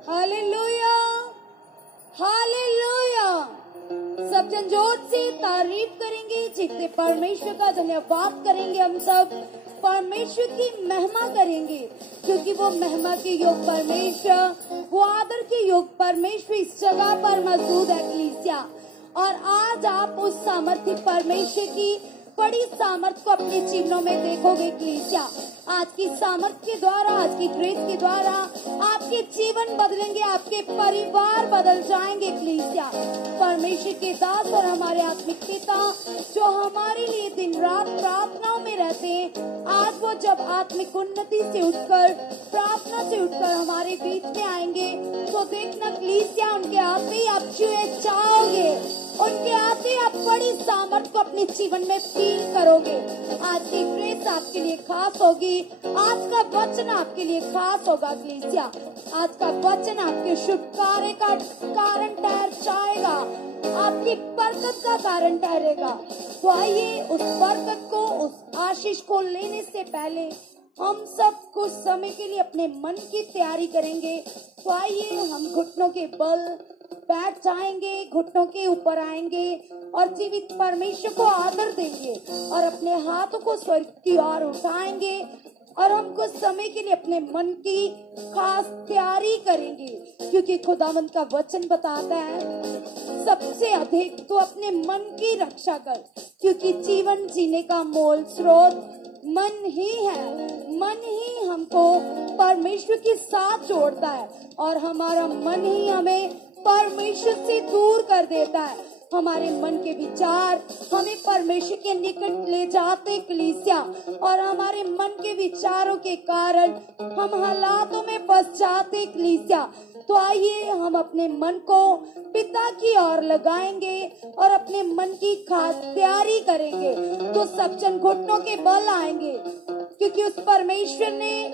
Hallelujah, hallelujah. सब जन जोर से तारीफ करेंगे, जितने परमेश्वर का धन्यवाद करेंगे। हम सब परमेश्वर की महिमा करेंगे, क्योंकि वो महिमा के योग परमेश्वर, वो आदर के योग परमेश्वर इस जगह पर मौजूद है कलीसिया। और आज आप उस सामर्थ्य परमेश्वर की बड़ी सामर्थ को अपने जीवनों में देखोगे कलीसिया। आज की सामर्थ के द्वारा, आज की ग्रेस के द्वारा आपके जीवन बदलेंगे, आपके परिवार बदल जाएंगे कलीसिया। परमेश्वर के दास और हमारे आत्मिक पिता जो हमारे लिए दिन रात प्रार्थनाओं में रहते हैं, आज वो जब आत्मिक उन्नति से उठकर, प्रार्थना से उठकर हमारे बीच में आएंगे, तो देखना कलीसिया उनके आते ही आप छुए जाओगे, उनके आते आप बड़ी सामर्थ को अपने जीवन में फील करोगे। आज की ग्रेस आपके लिए खास होगी, आज का वचन आपके लिए खास होगा कलीसिया। आज का वचन आपके शुभ कार्य का कारण ठहर जाएगा, आपकी बरकत का कारण ठहरेगा। तो आइए उस बरकत को, उस आशीष को लेने से पहले हम सब कुछ समय के लिए अपने मन की तैयारी करेंगे। तो आइए हम घुटनों के बल बैठ जाएंगे, घुटनों के ऊपर आएंगे और जीवित परमेश्वर को आदर देंगे और अपने हाथों को स्वर्ग की ओर उठाएंगे और हम कुछ समय के लिए अपने मन की खास तैयारी करेंगे, क्योंकि खुदावंद का वचन बताता है सबसे अधिक तो अपने मन की रक्षा कर, क्योंकि जीवन जीने का मूल स्रोत मन ही है। मन ही हमको परमेश्वर के साथ जोड़ता है और हमारा मन ही हमें परमेश्वर से दूर कर देता है। हमारे मन के विचार हमें परमेश्वर के निकट ले जाते कलीसिया, और हमारे मन के विचारों के कारण हम हालातों में फंस जाते कलीसिया। तो आइए हम अपने मन को पिता की ओर लगाएंगे और अपने मन की खास तैयारी करेंगे। तो सब जन घुटनों के बल आएंगे, क्योंकि उस परमेश्वर ने,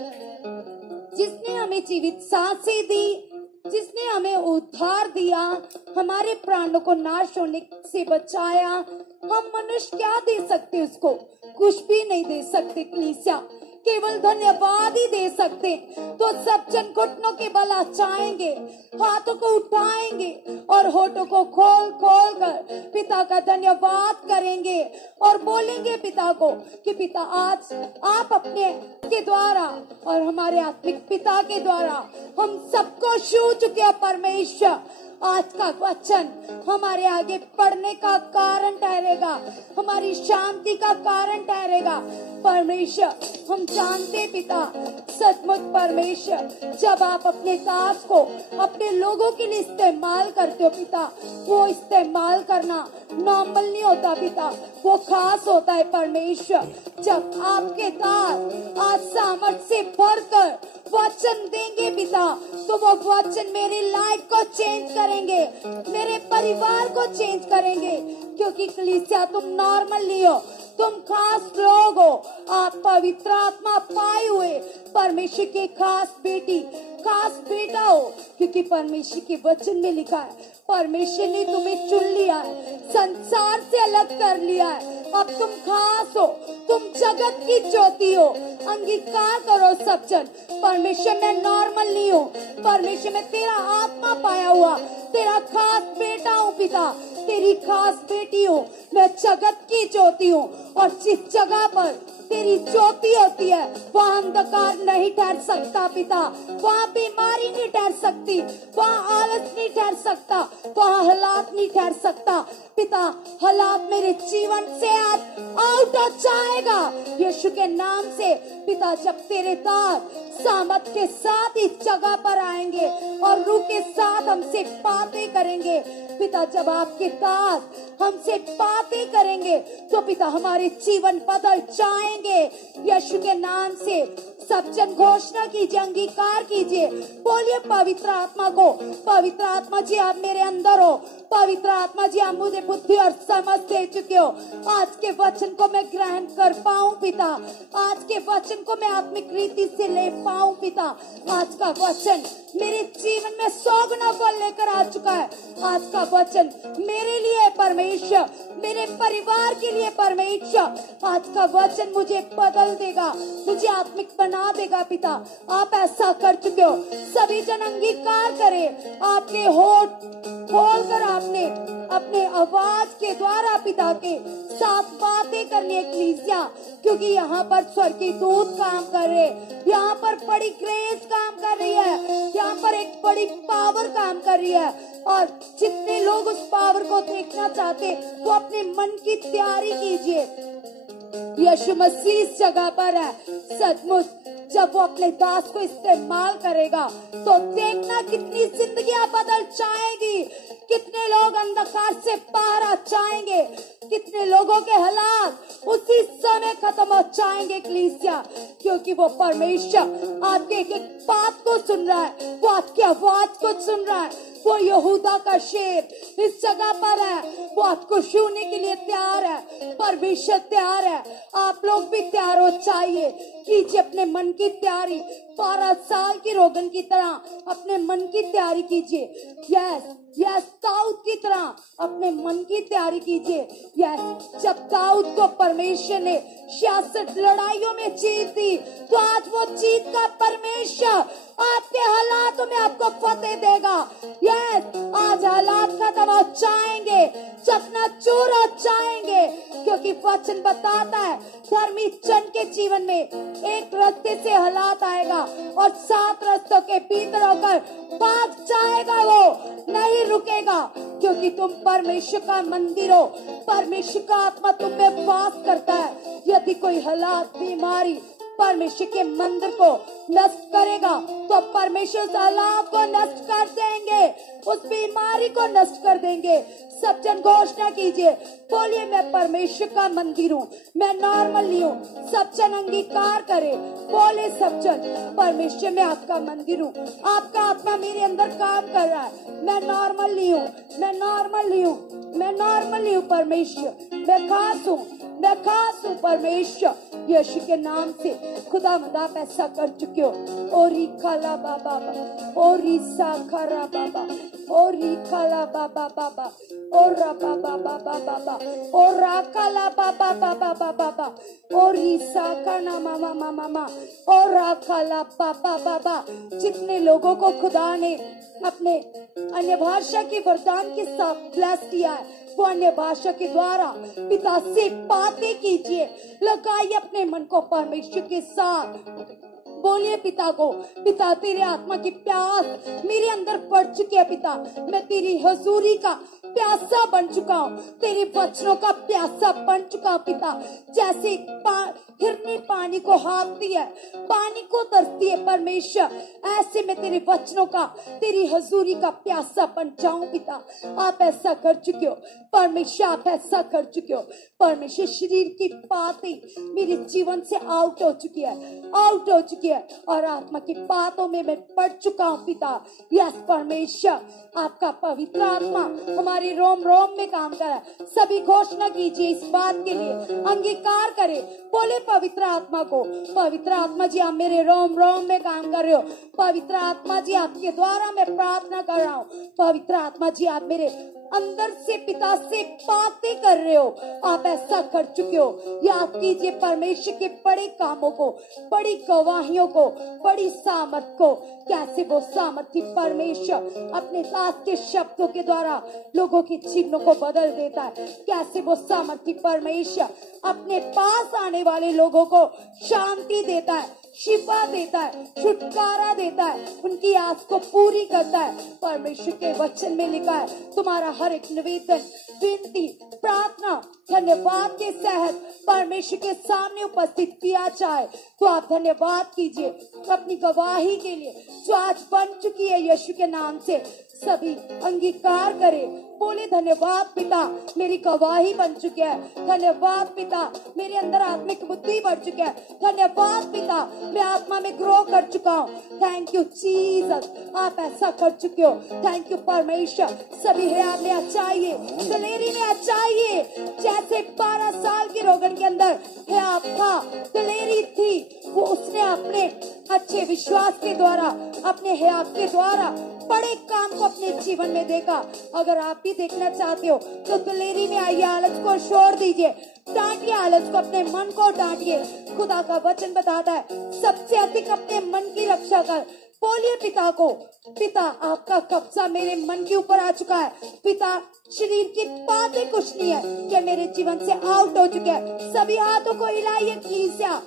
जिसने हमें जीवित सांसें दी, जिसने हमें उद्धार दिया, हमारे प्राणों को नाश होने से बचाया, हम मनुष्य क्या दे सकते उसको? कुछ भी नहीं दे सकते कलीसिया, केवल धन्यवाद ही दे सकते। तो सब जन घुटनों के बल आएंगे, हाथों को उठाएंगे और होठों को खोल खोल कर पिता का धन्यवाद करेंगे और बोलेंगे पिता को कि पिता आज आप अपने के द्वारा और हमारे आत्मिक पिता के द्वारा हम सबको छू चुके हैं परमेश्वर। आज का वचन हमारे आगे पढ़ने का कारण ठहरेगा, हमारी शांति का कारण ठहरेगा। परमेश्वर हम जानते पिता, सचमुच परमेश्वर, जब आप अपने दास को अपने लोगों के लिए इस्तेमाल करते हो पिता, वो इस्तेमाल करना नॉर्मल नहीं होता पिता, वो खास होता है परमेश्वर। जब आपके दास आज सामर्थ से भरकर वचन देंगे पिता, तो वो वचन मेरी लाइफ को चेंज करेंगे, मेरे परिवार को चेंज करेंगे, क्योंकि कलीसिया तुम नॉर्मल नहीं हो, तुम खास लोग हो। आप पवित्र आत्मा पाए हुए परमेश्वर के खास बेटी, खास बेटा हो, क्योंकि परमेश्वर के वचन में लिखा है परमेश्वर ने तुम्हें चुन लिया है, संसार से अलग कर लिया है। अब तुम खास हो, तुम जगत की ज्योति हो। अंगीकार करो सब जन, परमेश्वर मैं नॉर्मल नहीं हूँ, परमेश्वर मैं तेरा आत्मा पाया हुआ तेरा खास बेटा हूँ पिता, तेरी खास बेटी हूँ, मैं जगत की ज्योति हूँ। और जिस जगह पर तेरी ज्योति होती है वहाँ अंधकार नहीं ठहर सकता पिता, वहाँ बीमारी नहीं ठहर सकती, वहाँ आलस नहीं ठहर सकता, वहाँ हालात नहीं ठहर सकता पिता। हालात मेरे जीवन से आज आउट हो जाएगा यीशु के नाम से पिता। जब तेरे दास सामर्थ के साथ इस जगह पर आएंगे और रूह के साथ हमसे बातें करेंगे पिता, जब आपके दास हमसे बातें करेंगे तो पिता हमारे जीवन बदल जाएंगे यीशु के नाम से। सब जन घोषणा कीजिए, अंगीकार कीजिए, बोलिए पवित्र आत्मा को, पवित्र आत्मा जी आप मेरे अंदर हो, पवित्र आत्मा जी आप मुझे बुद्धि और समझ दे चुके हो। आज के वचन को मैं ग्रहण कर पाऊं पिता, आज के वचन को मैं आत्मिक रीति से ले पाऊं पिता। आज का वचन मेरे जीवन में 100 गुना को लेकर आ चुका है। आज का वचन मेरे लिए परमेश्वर, मेरे परिवार के लिए परमेश्वर, आज का वचन मुझे बदल देगा, मुझे आत्मिक बना देगा पिता। आप ऐसा कर चुके हो। सभी जन अंगीकार करें। आपके होठ खोलकर आपने अपने आवाज के द्वारा पिता के साथ बातें करनी है कलीसिया, क्योंकि यहाँ पर स्वर्ग की दूत काम कर रहे, यहाँ पर बड़ी ग्रेस काम कर रही है, यहाँ पर एक बड़ी पावर काम कर रही है। और जितने लोग उस पावर को देखना चाहते वो अपने मन की तैयारी कीजिए। यीशु मसीह इस जगह पर है। सचमुच जब वो अपने दास को इस्तेमाल करेगा तो देखना कितनी जिंदगियां बदल जाएगी, कितने लोग अंधकार से बाहर आ जाएंगे, कितने लोगों के हालात उसी समय खत्म हो जाएंगे कलीसिया, क्योंकि वो परमेश्वर आपके एक एक बात को सुन रहा है, वो आपकी आवाज को सुन रहा है। वो यहूदा का शेर इस जगह पर है, वो आपको छूने के लिए तैयार है। परमेश्वर तैयार है, आप लोग भी तैयार हो चाहिए। कीजिए अपने मन की तैयारी, 12 साल की रोगन की तरह अपने मन की तैयारी कीजिए। यस दाऊद की तरह अपने मन की तैयारी कीजिए। यस, जब दाऊद को परमेश्वर ने 66 लड़ाइयों में जीत दी, तो आज वो जीत का परमेश्वर आपके हालातों में आपको फतेह देगा। यस, आज हालात खत्म हो जाएंगे, चकनाचूर हो जाएंगे, क्योंकि वचन बताता है धर्मी जन के जीवन में एक रास्ते से हालात आएगा और 7 रास्तों के भीतर होकर भाग जाएगा, वो नहीं रुकेगा, क्योंकि तुम परमेश्वर का मंदिर हो। परमेश्वर का आत्मा तुम में वास करता है। यदि कोई हालात, बीमारी परमेश्वर के मंदिर को नष्ट करेगा तो परमेश्वर उस हालात को नष्ट कर देंगे, उस बीमारी को नष्ट कर देंगे। सब जन घोषणा कीजिए, बोलिए मैं परमेश्वर का मंदिर हूँ, मैं नॉर्मल नहीं हूँ। सब जन अंगीकार करे, बोले सब जन, परमेश्वर मैं आपका मंदिर हूँ, आपका आत्मा मेरे अंदर काम कर रहा है। मैं नॉर्मल नहीं हूँ, मैं नॉर्मल नहीं हूँ, मैं नॉर्मल नहीं हूँ परमेश्वर, मैं खास हूँ, मैं खास हूँ परमेश्वर। यीशु के नाम से खुदा आप ऐसा कर चुके हो। ओ रिखाला बाबा, ओ रिसा खरा बाबा, ओ रिखाला बाबा बाबा, ओ राबा बाबा बाबा, ओ राखाला बाबा बाबा बाबा, ओ रिसा खाना मामा मामा, ओ राखाला बाबा बाबा। जितने लोगों को खुदा ने अपने अन्य भाषा के वरदान के साथ ब्लेस किया है, वो अन्य भाषा के द्वारा पिता से बातें कीजिए। लगाइए अपने मन को परमेश्वर के साथ, बोलिए पिता को, पिता तेरे आत्मा की प्यास मेरे अंदर बढ़ चुकी है। पिता मैं तेरी हजूरी का प्यासा बन चुका हूँ, तेरे वचनों का प्यासा बन चुका हूँ। पिता जैसे हिरनी पानी को हाँकती है, पानी को तरसती है परमेश्वर, ऐसे मैं तेरे वचनों का, तेरी हजूरी का प्यासा बन जाऊं। पिता आप ऐसा कर चुके हो परमेश्वर, आप ऐसा कर चुके हो परमेश्वर। शरीर की बातें मेरे जीवन से आउट हो चुकी है, आउट हो चुकी है, और आत्मा की बातों में मैं पड़ चुका हूँ। पिता यस परमेश्वर, आपका पवित्र आत्मा हमारे रोम रोम में काम कर रहा है। सभी घोषणा कीजिए इस बात के लिए, अंगीकार करें, बोले पवित्र आत्मा को, पवित्र आत्मा जी आप मेरे रोम रोम में काम कर रहे हो। पवित्र आत्मा जी आपके द्वारा मैं प्रार्थना कर रहा हूँ। पवित्र आत्मा जी आप मेरे अंदर से पिता से बातें कर रहे हो, आप ऐसा कर चुके हो। याद कीजिए परमेश्वर के बड़े कामों को, बड़ी गवाहियों को, बड़ी सामर्थ को, कैसे वो सामर्थी परमेश्वर अपने दास के शब्दों के द्वारा लोगों के जीवनों को बदल देता है। कैसे वो सामर्थी परमेश्वर अपने पास आने वाले लोगों को शांति देता है, शिफा देता है, छुटकारा देता है, उनकी आस को पूरी करता है। परमेश्वर के वचन में लिखा है तुम्हारा हर एक निवेदन, विनती, प्रार्थना धन्यवाद के सहत परमेश्वर के सामने उपस्थित किया जाए। तो आप धन्यवाद कीजिए अपनी गवाही के लिए जो आज बन चुकी है यीशु के नाम से। सभी अंगीकार करें, बोले धन्यवाद पिता मेरी गवाही बन चुकी है, धन्यवाद पिता मेरे अंदर आत्मिक बुद्धि बढ़ चुकी है, धन्यवाद पिता मैं आत्मा में ग्रो कर चुका हूँ। थैंक यू जीसस, आप ऐसा कर चुके हो। थैंक यू परमेश्वर। सभी है आपने चाहिए, दलेरी ने चाहिए, जैसे 12 साल की रोगन के अंदर है आप था, दलेरी थी, वो उसने अपने अच्छे विश्वास के द्वारा, अपने हयात के द्वारा बड़े काम को अपने जीवन में देखा। अगर आप भी देखना चाहते हो तो दिलेरी में आइए, आलस को छोड़ दीजिए, डांटिए आलस को, अपने मन को डांटिए। खुदा का वचन बताता है सबसे अधिक अपने मन की रक्षा कर। बोलिए पिता को, पिता आपका कब्जा मेरे मन के ऊपर आ चुका है। पिता शरीर की बातें कुछ नहीं है कि मेरे जीवन से आउट हो चुके हैं। सभी हाथों को हिलाइए, कीजिए,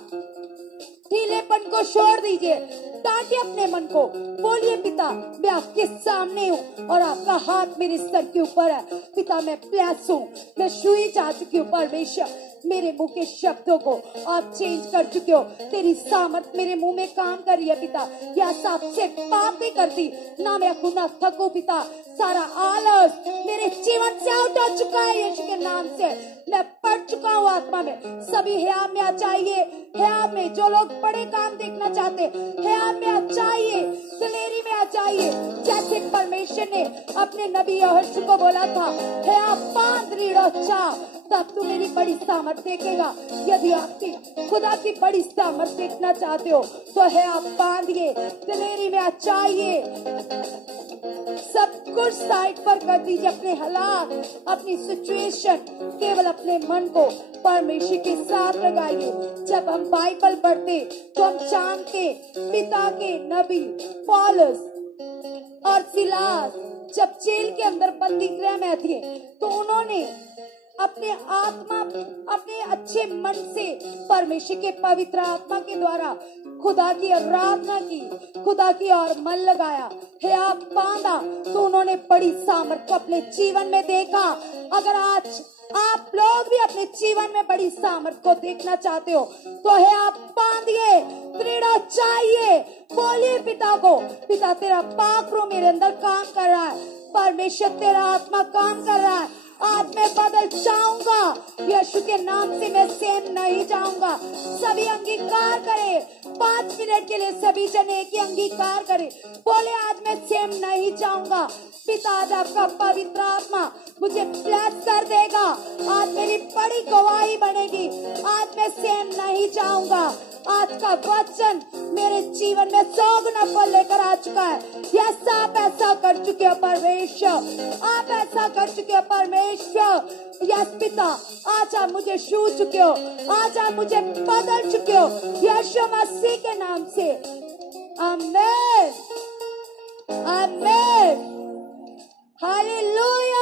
ढीलेपन को छोड़ दीजिए, डांटिए अपने मन को। बोलिए पिता मैं आपके सामने हूँ और आपका हाथ मेरे सर के ऊपर है। पिता मैं ब्लेस हूँ, मैं छुई जा चुकी हूँ। परमेश्वर मेरे मुंह के शब्दों को आप चेंज कर चुके हो। तेरी सामर्थ मेरे मुंह में काम कर रही है पिता। यह आपसे बातें करती ना मैं ना थकूं पिता। सारा आलस मेरे जीवन से आउट हो चुका है यीशु के नाम से। मैं पढ़ चुका हूँ आत्मा में। सभी हयाम में आ जाइए, हयाम में जो लोग बड़े काम देखना चाहते हयाम में आ जाइए, दिलेरी में आ जाइए। जैसे परमेश्वर ने अपने नबी यहोशू को बोला था हयाम बांध रीढ़ और चा, तब तू मेरी बड़ी सामर्थ देखेगा। यदि आपकी खुदा की बड़ी सामर्थ देखना चाहते हो तो है आप बांधिए, दिलेरी में आ जाइए। सब कुछ साइड पर कर दीजिए, अपने हालात, अपनी सिचुएशन, केवल अपने मन को परमेश्वर के साथ लगाइए। जब हम बाइबल पढ़ते तो हम जानते पिता के नबी पौलुस और सिलास जब जेल के अंदर बंदी गृह में थे तो उन्होंने अपने आत्मा, अपने अच्छे मन से परमेश्वर के पवित्र आत्मा के द्वारा खुदा की आराधना की, खुदा की ओर मन लगाया, है आप बांधा, तो उन्होंने बड़ी सामर्थ को अपने जीवन में देखा। अगर आज आप लोग भी अपने जीवन में बड़ी सामर्थ को देखना चाहते हो तो है आप बांधिए, दृढ़ चाहिए। बोलिए पिता को, पिता तेरा पाक रूह मेरे अंदर काम कर रहा है, परमेश्वर तेरा आत्मा काम कर रहा है। आज मैं बदल जाऊंगा, यीशु के नाम से मैं सेम नहीं जाऊंगा। सभी अंगीकार करें, 5 मिनट के लिए सभी जने की अंगीकार करें। बोले आज मैं सेम नहीं जाऊंगा। पिता आज आपका पवित्र आत्मा मुझे ब्लेस कर देगा। आज मेरी बड़ी गवाही बनेगी। आज मैं सेम नहीं जाऊंगा। आज का वचन मेरे जीवन में 100 गुना फल लेकर आ चुका है। यस आप ऐसा कर चुके हो परमेश्वर, आप ऐसा कर चुके हो परमेश्वर। यस पिता आज आप मुझे छू चुके हो, आज आप मुझे बदल चुके हो यीशु मसीह के नाम से। आमीन, आमीन, हालेलुया।